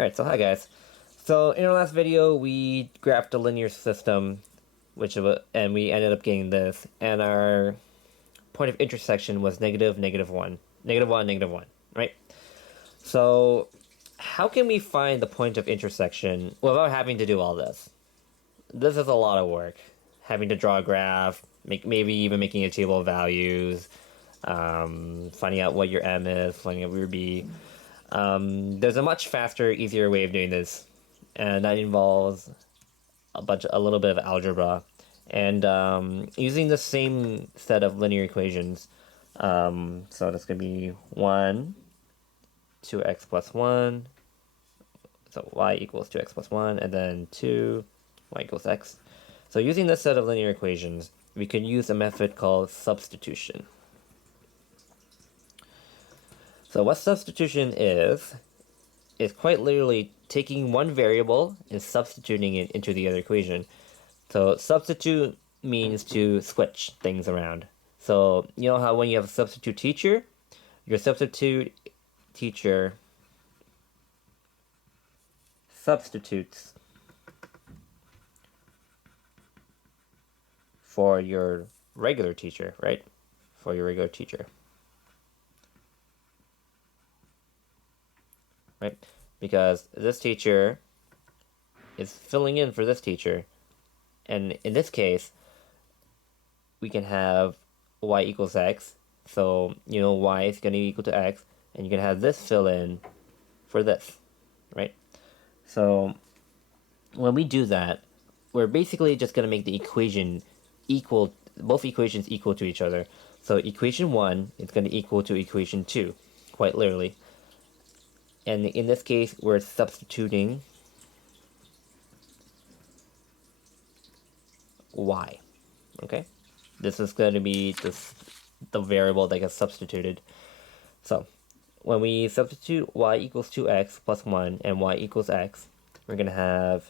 Alright, so hi guys. So in our last video, we graphed a linear system, and we ended up getting this, and our point of intersection was negative, negative 1. Negative 1, negative 1, right? So how can we find the point of intersection without having to do all this? This is a lot of work. Having to draw a graph, maybe even making a table of values, finding out what your M is, finding out what your B. There's a much faster, easier way of doing this, and that involves a little bit of algebra, and using the same set of linear equations. So that's gonna be 1, 2x plus 1, so y equals 2x plus 1, and then 2, y equals x. So using this set of linear equations, we can use a method called substitution. So what substitution is quite literally taking one variable and substituting it into the other equation. So substitute means to switch things around. So you know how when you have a substitute teacher, your substitute teacher substitutes for your regular teacher, right? For your regular teacher. Right? Because this teacher is filling in for this teacher. And in this case, we can have y equals x. So, you know, y is going to be equal to x. And you can have this fill in for this, right? So, when we do that, we're basically just going to make the equation equal, both equations equal to each other. So, equation 1 is going to equal to equation 2, quite literally. And in this case, we're substituting y, okay? This is going to be the variable that gets substituted. So when we substitute y equals 2x plus 1 and y equals x, we're going to have,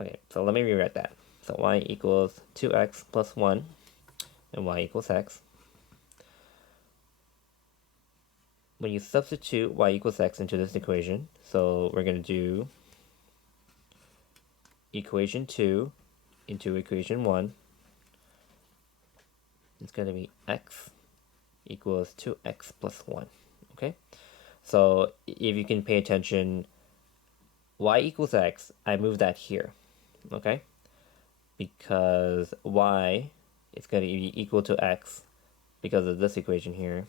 okay, so let me rewrite that. So y equals 2x plus 1 and y equals x. When you substitute y equals x into this equation, so we're going to do equation 2 into equation 1, it's going to be x equals 2x plus 1, okay? So if you can pay attention, y equals x, I move that here, okay? Because y is going to be equal to x because of this equation here.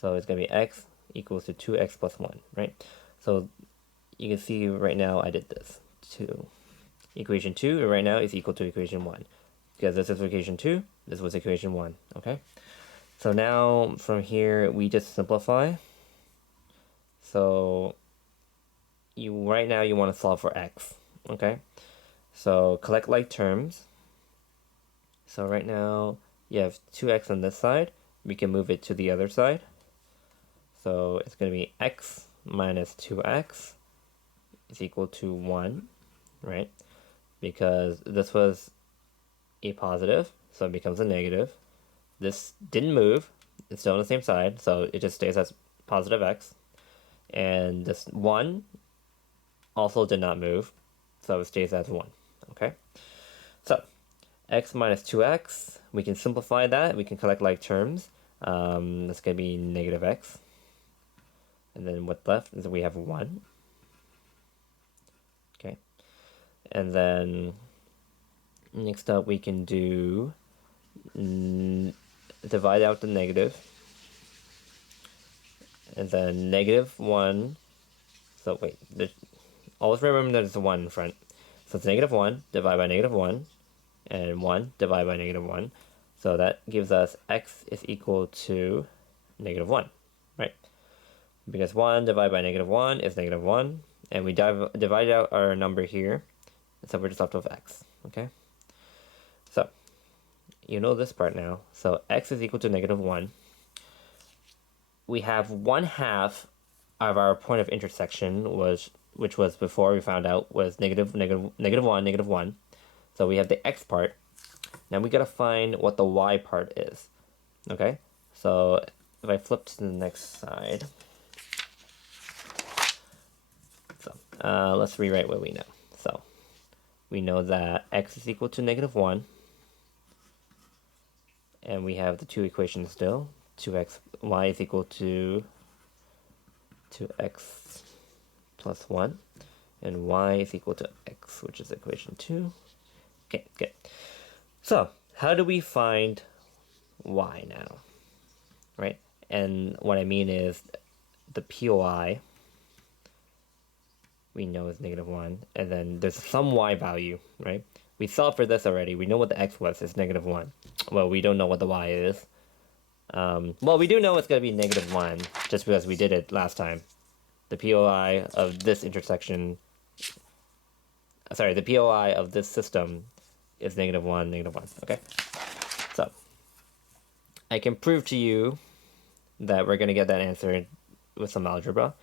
So it's going to be x equals to 2x plus 1, right? So you can see right now I did this. Equation 2 right now is equal to equation 1. Because this is equation 2, this was equation 1, okay? So now from here we just simplify. So right now you want to solve for x, okay? So collect like terms. So right now you have 2x on this side. We can move it to the other side. So it's going to be x minus 2x is equal to 1, right? Because this was a positive, so it becomes a negative. This didn't move. It's still on the same side, so it just stays as positive x. And this 1 also did not move, so it stays as 1, okay? So x minus 2x, we can simplify that. We can collect like terms. That's going to be negative x. And then what's left is we have 1. Okay. And then next up we can do divide out the negative. And then negative 1. So wait, always remember there's a 1 in front. So it's negative 1 divided by negative 1. And 1 divided by negative 1. So that gives us x is equal to negative 1, right? Because 1 divided by negative 1 is negative 1, and we divide out our number here, so we're just left with x, okay? So, you know this part now. So x is equal to negative 1. We have 1/2 of our point of intersection, which was before we found out was negative 1, negative 1. So we have the x part. Now we gotta find what the y part is, okay? So if I flip to the next side, let's rewrite what we know. So we know that x is equal to -1, and we have the two equations still. 2y is equal to 2x plus 1, and y is equal to x, which is equation 2. Okay, good. So how do we find y now, right? And what I mean is the POI we know is -1, and then there's some y value, right? We solved for this already. We know what the x was, it's -1. Well, we don't know what the y is. Well, we do know it's going to be -1, just because we did it last time. The POI of this intersection, sorry, the POI of this system is -1, -1, okay? So, I can prove to you that we're going to get that answer with some algebra.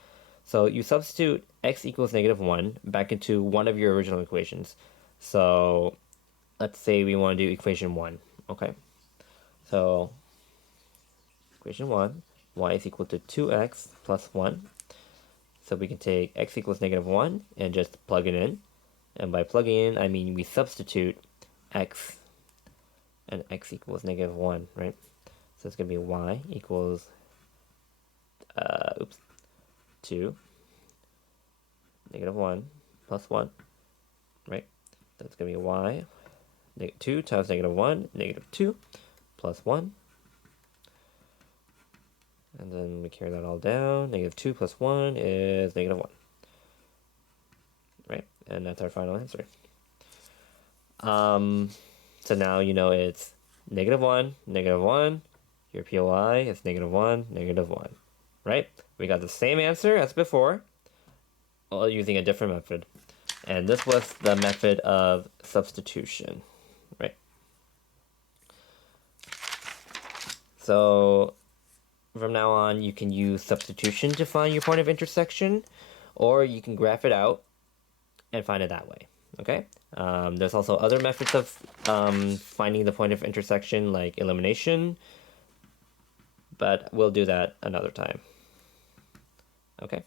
So you substitute x equals -1 back into one of your original equations. So let's say we want to do equation 1, okay? So equation 1, y is equal to 2x plus 1. So we can take x equals -1 and just plug it in. And by plugging in, I mean we substitute x, and x equals -1, right? So it's going to be y equals 2 -1 plus 1, right? That's going to be y 2 times -1, -2 plus 1. And then we carry that all down. -2 plus 1 is -1, right? And that's our final answer. So now you know it's -1, -1. Your POI is -1, -1, right? We got the same answer as before, while using a different method. And this was the method of substitution, right? So from now on, you can use substitution to find your point of intersection, or you can graph it out and find it that way, okay? There's also other methods of finding the point of intersection, like elimination, but we'll do that another time, okay?